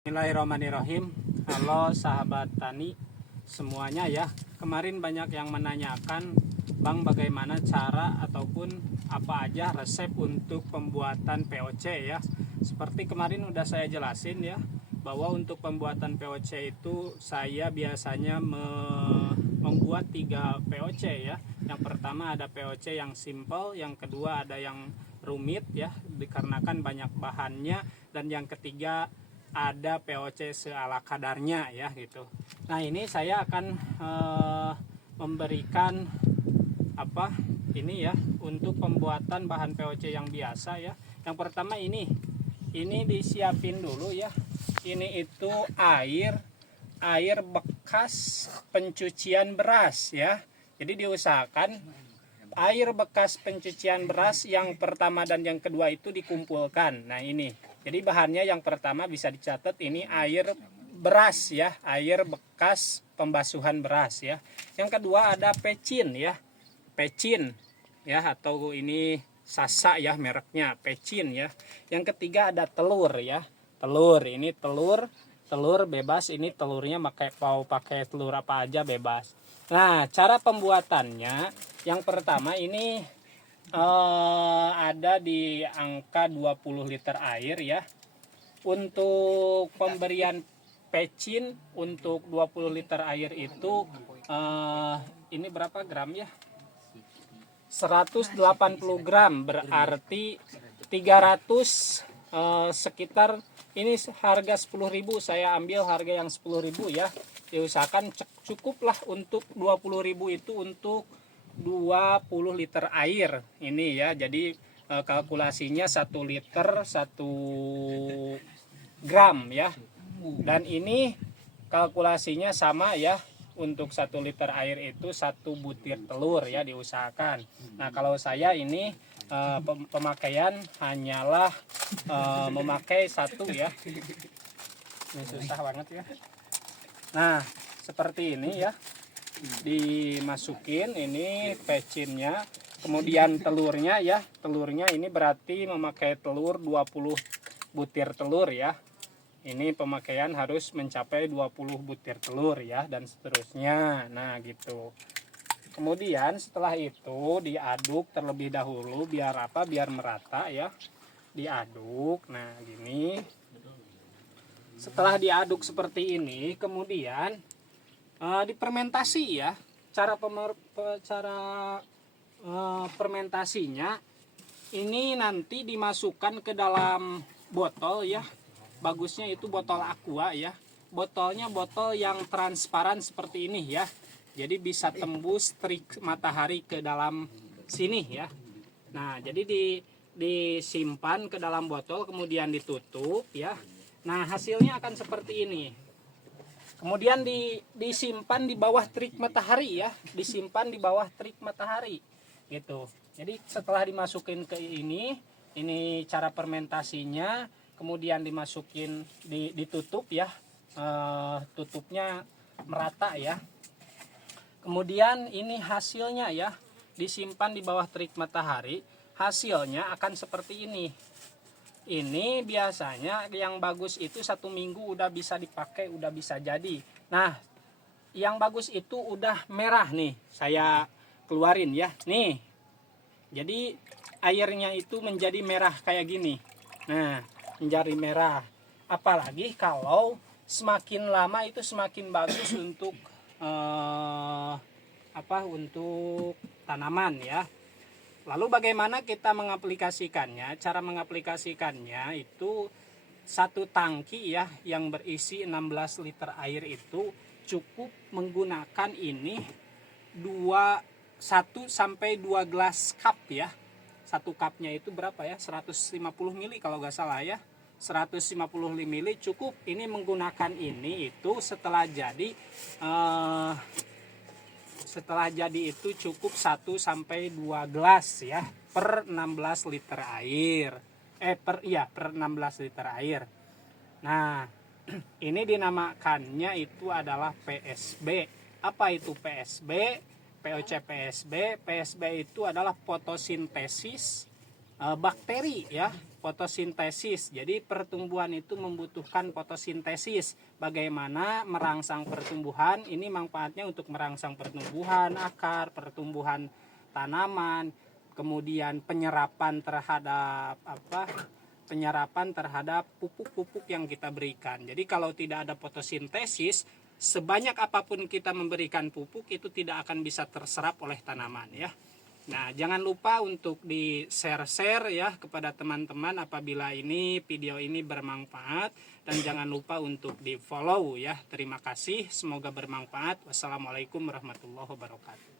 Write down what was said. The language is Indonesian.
Bismillahirrahmanirrahim. Halo sahabat tani semuanya ya. Kemarin banyak yang menanyakan, Bang, bagaimana cara ataupun apa aja resep untuk pembuatan POC ya. Seperti kemarin udah saya jelasin ya, bahwa untuk pembuatan POC itu saya biasanya membuat 3 POC ya. Yang pertama ada POC yang simple, yang kedua ada yang rumit ya, dikarenakan banyak bahannya, dan yang ketiga ada POC seala kadarnya ya gitu. Nah, ini saya akan memberikan apa ini ya untuk pembuatan bahan POC yang biasa ya. Yang pertama ini disiapin dulu ya. Ini itu air bekas pencucian beras ya. Jadi diusahakan air bekas pencucian beras yang pertama dan yang kedua itu dikumpulkan. Nah, ini. Jadi bahannya yang pertama bisa dicatat, ini air beras ya, air bekas pembasuhan beras ya. Yang kedua ada pecin ya. Pecin ya, atau ini Sasa ya mereknya, pecin ya. Yang ketiga ada telur ya. Telur, ini telur bebas, ini telurnya mau pakai telur apa aja bebas. Nah, cara pembuatannya yang pertama ini ada di angka 20 liter air ya. Untuk pemberian pecin untuk 20 liter air itu ini berapa gram ya? 180 gram, berarti 300 sekitar ini harga 10.000, saya ambil harga yang 10.000 ya. Diusahakan cukuplah untuk 20.000 itu untuk 20 liter air ini ya. Jadi kalkulasinya 1 liter 1 gram ya. Dan ini kalkulasinya sama ya. Untuk 1 liter air itu 1 butir telur ya diusahakan. Nah, kalau saya ini pemakaian hanyalah memakai 1 ya. Ini susah banget ya. Nah, seperti ini ya. Dimasukin ini pecinnya, kemudian telurnya ya. Telurnya ini berarti memakai telur 20 butir telur ya. Ini pemakaian harus mencapai 20 butir telur ya, dan seterusnya. Nah, gitu. Kemudian setelah itu diaduk terlebih dahulu biar apa? Biar merata ya. Diaduk. Nah, gini. Setelah diaduk seperti ini, kemudian difermentasi ya. Cara fermentasinya ini nanti dimasukkan ke dalam botol ya. Bagusnya itu botol aqua ya. Botolnya botol yang transparan seperti ini ya. Jadi bisa tembus terik matahari ke dalam sini ya. Nah, jadi disimpan ke dalam botol, kemudian ditutup ya. Nah, hasilnya akan seperti ini. Kemudian disimpan di bawah terik matahari ya. Disimpan di bawah terik matahari gitu. Jadi setelah dimasukin ke ini cara fermentasinya. Kemudian dimasukin, ditutup ya, tutupnya merata ya. Kemudian ini hasilnya ya, disimpan di bawah terik matahari, hasilnya akan seperti ini. Ini biasanya yang bagus itu 1 minggu udah bisa dipakai, udah bisa jadi. Nah, yang bagus itu udah merah nih, saya keluarin ya, nih. Jadi airnya itu menjadi merah kayak gini. Nah, menjadi merah. Apalagi kalau semakin lama itu semakin bagus untuk untuk tanaman ya. Lalu bagaimana kita mengaplikasikannya? Cara mengaplikasikannya itu 1 tangki ya yang berisi 16 liter air itu cukup menggunakan ini 1 sampai 2 gelas cup ya. 1 cupnya itu berapa ya? 150 mili kalau nggak salah ya. 150 mili cukup. Ini menggunakan ini itu setelah jadi itu cukup 1 sampai 2 gelas ya per 16 liter air. Per 16 liter air. Nah, ini dinamakannya itu adalah PSB. Apa itu PSB? POC PSB. PSB itu adalah fotosintesis bakteri ya, fotosintesis. Jadi pertumbuhan itu membutuhkan fotosintesis. Bagaimana merangsang pertumbuhan? Ini manfaatnya untuk merangsang pertumbuhan akar, pertumbuhan tanaman, kemudian penyerapan terhadap penyerapan terhadap pupuk-pupuk yang kita berikan. Jadi kalau tidak ada fotosintesis, sebanyak apapun kita memberikan pupuk itu tidak akan bisa terserap oleh tanaman ya. Nah, jangan lupa untuk di share ya kepada teman-teman apabila video ini bermanfaat, dan jangan lupa untuk di follow ya. Terima kasih, semoga bermanfaat. Wassalamualaikum warahmatullahi wabarakatuh.